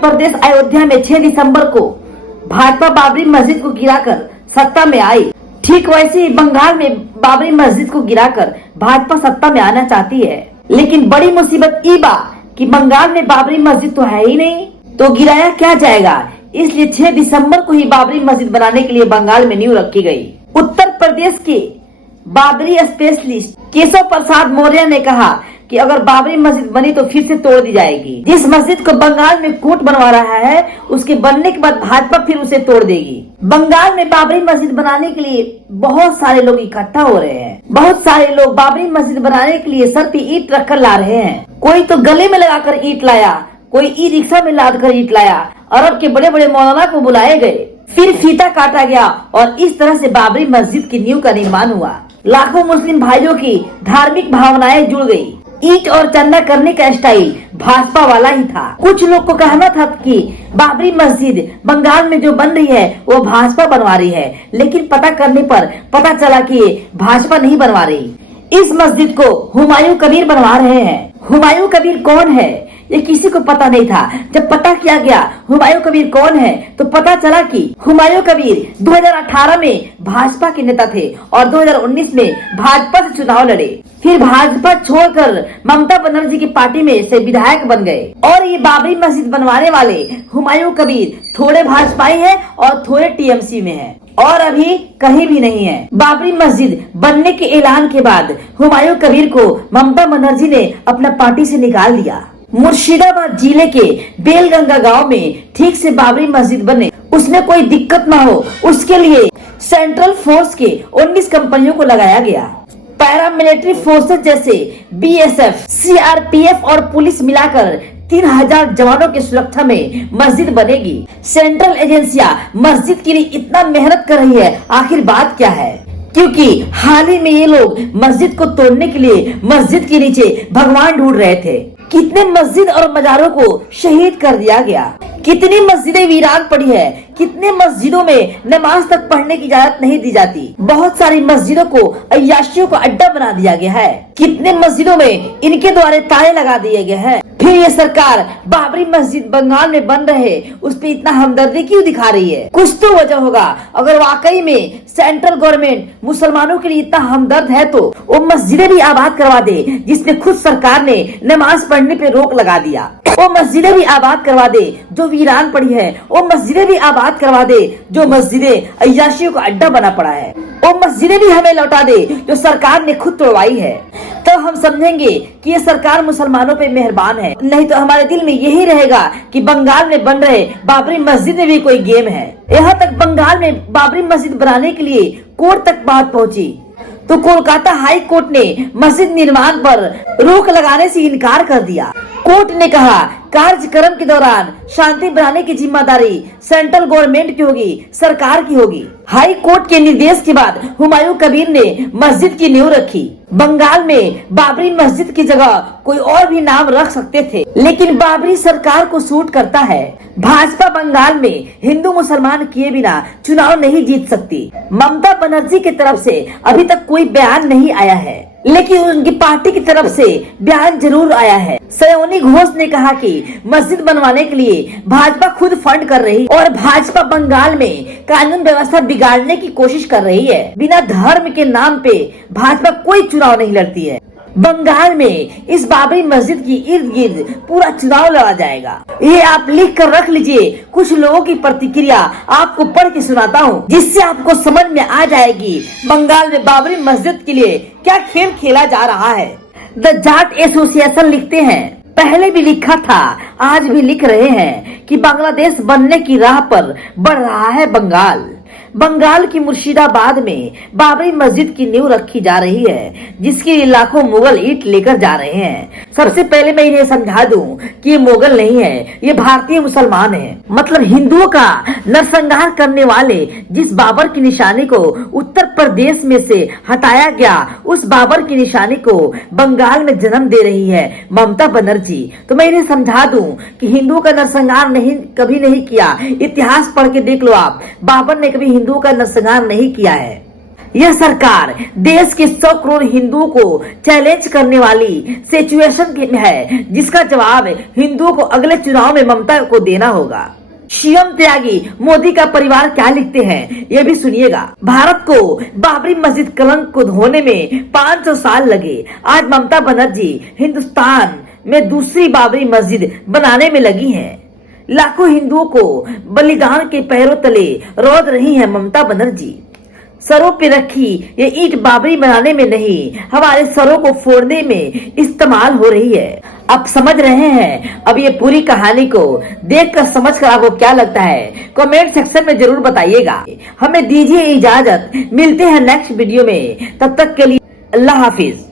प्रदेश अयोध्या में 6 दिसंबर को भाजपा बाबरी मस्जिद को गिराकर सत्ता में आई। ठीक वैसे ही बंगाल में बाबरी मस्जिद को गिराकर भाजपा सत्ता में आना चाहती है, लेकिन बड़ी मुसीबत ई बा कि बंगाल में बाबरी मस्जिद तो है ही नहीं, तो गिराया क्या जाएगा। इसलिए 6 दिसंबर को ही बाबरी मस्जिद बनाने के लिए बंगाल में नींव रखी गई। उत्तर प्रदेश के बाबरी स्पेशलिस्ट केशव प्रसाद मौर्य ने कहा कि अगर बाबरी मस्जिद बनी तो फिर से तोड़ दी जाएगी। जिस मस्जिद को बंगाल में कोर्ट बनवा रहा है, उसके बनने के बाद भाजपा फिर उसे तोड़ देगी। बंगाल में बाबरी मस्जिद बनाने के लिए बहुत सारे लोग इकट्ठा हो रहे हैं। बहुत सारे लोग बाबरी मस्जिद बनाने के लिए सर पे ईंट रखकर ला रहे हैं। कोई तो गले में लगाकर ईंट लाया, कोई ई रिक्शा में लाद कर ईंट लाया। अरब के बड़े बड़े मौलाना को बुलाए गए, फिर फीता काटा गया और इस तरह से बाबरी मस्जिद की नींव का निर्माण हुआ। लाखों मुस्लिम भाइयों की धार्मिक भावनाएं जुड़ गई। ईंट और चंदा करने का स्टाइल भाजपा वाला ही था। कुछ लोग को कहना था कि बाबरी मस्जिद बंगाल में जो बन रही है वो भाजपा बनवा रही है, लेकिन पता करने पर पता चला कि भाजपा नहीं बनवा रही। इस मस्जिद को हुमायूं कबीर बनवा रहे हैं। हुमायूं कबीर कौन है ये किसी को पता नहीं था। जब पता किया गया हुमायूं कबीर कौन है, तो पता चला कि हुमायूं कबीर 2018 में भाजपा के नेता थे और 2019 में भाजपा से चुनाव लड़े। फिर भाजपा छोड़कर ममता बनर्जी की पार्टी में से विधायक बन गए। और ये बाबरी मस्जिद बनवाने वाले हुमायूं कबीर थोड़े भाजपाई हैं और थोड़े टीएमसी में हैं और अभी कहीं भी नहीं है। बाबरी मस्जिद बनने के ऐलान के बाद हुमायूं कबीर को ममता बनर्जी ने अपना पार्टी से निकाल दिया। मुर्शिदाबाद जिले के बेलगंगा गांव में ठीक से बाबरी मस्जिद बने, उसमें कोई दिक्कत न हो, उसके लिए सेंट्रल फोर्स के 19 कंपनियों को लगाया गया। पैरामिलिट्री फोर्सेस जैसे बीएसएफ, सीआरपीएफ और पुलिस मिलाकर 3000 जवानों की सुरक्षा में मस्जिद बनेगी। सेंट्रल एजेंसियां मस्जिद के लिए इतना मेहनत कर रही है, आखिर बात क्या है? क्योंकि हाल ही में ये लोग मस्जिद को तोड़ने के लिए मस्जिद के नीचे भगवान ढूंढ रहे थे। कितने मस्जिद और मजारों को शहीद कर दिया गया, कितनी मस्जिदें वीरान पड़ी है, कितने मस्जिदों में नमाज तक पढ़ने की इजाजत नहीं दी जाती। बहुत सारी मस्जिदों को अय्याशियों का अड्डा बना दिया गया है। कितने मस्जिदों में इनके द्वारा ताले लगा दिए गए हैं। फिर ये सरकार बाबरी मस्जिद बंगाल में बन रहे उस पे इतना हमदर्दी क्यों दिखा रही है? कुछ तो वजह होगा। अगर वाकई में सेंट्रल गवर्नमेंट मुसलमानों के लिए इतना हमदर्द है तो वो मस्जिदें भी आबाद करवा दे, जिसमें खुद सरकार ने नमाज पढ़ने पे रोक लगा दिया। वो मस्जिदें भी आबाद करवा दे जो वीरान पड़ी है। वो मस्जिदें भी आबाद करवा दे जो मस्जिदें अय्याशियों का अड्डा बना पड़ा है। वो मस्जिदें भी हमें लौटा दे जो सरकार ने खुद तोड़वाई है। तो हम समझेंगे कि ये सरकार मुसलमानों पे मेहरबान है। नहीं तो हमारे दिल में यही रहेगा कि बंगाल में बन रहे बाबरी मस्जिद में भी कोई गेम है। यहाँ तक बंगाल में बाबरी मस्जिद बनाने के लिए कोर्ट तक बात पहुँची तो कोलकाता हाई कोर्ट ने मस्जिद निर्माण पर रोक लगाने से इनकार कर दिया। कोर्ट ने कहा कार्यक्रम के दौरान शांति बनाने की जिम्मेदारी सेंट्रल गवर्नमेंट की होगी, सरकार की होगी। हाई कोर्ट के निर्देश के बाद हुमायूं कबीर ने मस्जिद की नींव रखी। बंगाल में बाबरी मस्जिद की जगह कोई और भी नाम रख सकते थे, लेकिन बाबरी सरकार को सूट करता है। भाजपा बंगाल में हिंदू मुसलमान किए बिना चुनाव नहीं जीत सकती। ममता बनर्जी की तरफ से अभी तक कोई बयान नहीं आया है, लेकिन उनकी पार्टी की तरफ से बयान जरूर आया है। सयोनी घोष ने कहा कि मस्जिद बनवाने के लिए भाजपा खुद फंड कर रही और भाजपा बंगाल में कानून व्यवस्था बिगाड़ने की कोशिश कर रही है। बिना धर्म के नाम पे भाजपा कोई चुनाव नहीं लड़ती है। बंगाल में इस बाबरी मस्जिद की इर्द गिर्द पूरा चुनाव लड़ा जाएगा। ये आप लिख कर रख लीजिए। कुछ लोगों की प्रतिक्रिया आपको पढ़ के सुनाता हूँ, जिससे आपको समझ में आ जाएगी बंगाल में बाबरी मस्जिद के लिए क्या खेल खेला जा रहा है। द जाट एसोसिएशन लिखते हैं, पहले भी लिखा था, आज भी लिख रहे हैं कि बांग्लादेश बनने की राह पर बढ़ रहा है बंगाल। बंगाल की मुर्शिदाबाद में बाबरी मस्जिद की नींव रखी जा रही है, जिसके लिए लाखों मुगल ईंट लेकर जा रहे हैं। सबसे पहले मैं इन्हें समझा दूं कि ये मुगल नहीं है, ये भारतीय मुसलमान है। मतलब हिंदुओं का नरसंहार करने वाले जिस बाबर की निशानी को उत्तर प्रदेश में से हटाया गया, उस बाबर की निशानी को बंगाल में जन्म दे रही है ममता बनर्जी। तो मैं इन्हें समझा दूं कि हिंदुओं का नरसंहार कभी नहीं किया। इतिहास पढ़ के देख लो आप, बाबर ने कभी हिंदुओं का नरसंहार नहीं किया है। यह सरकार देश के 100 करोड़ हिंदुओं को चैलेंज करने वाली सिचुएशन में है, जिसका जवाब हिंदुओं को अगले चुनाव में ममता को देना होगा। सीएम त्यागी मोदी का परिवार क्या लिखते हैं, ये भी सुनिएगा। भारत को बाबरी मस्जिद कलंक को धोने में 500 साल लगे। आज ममता बनर्जी हिंदुस्तान में दूसरी बाबरी मस्जिद बनाने में लगी हैं। लाखों हिंदुओं को बलिदान के पैरों तले रोद रही हैं ममता बनर्जी। सरों पे रखी ये ईंट बाबरी बनाने में नहीं, हमारे सरों को फोड़ने में इस्तेमाल हो रही है। आप समझ रहे हैं। अब ये पूरी कहानी को देखकर समझकर आपको क्या लगता है, कमेंट सेक्शन में जरूर बताइएगा। हमें दीजिए इजाजत, मिलते हैं नेक्स्ट वीडियो में। तब तक के लिए अल्लाह हाफिज।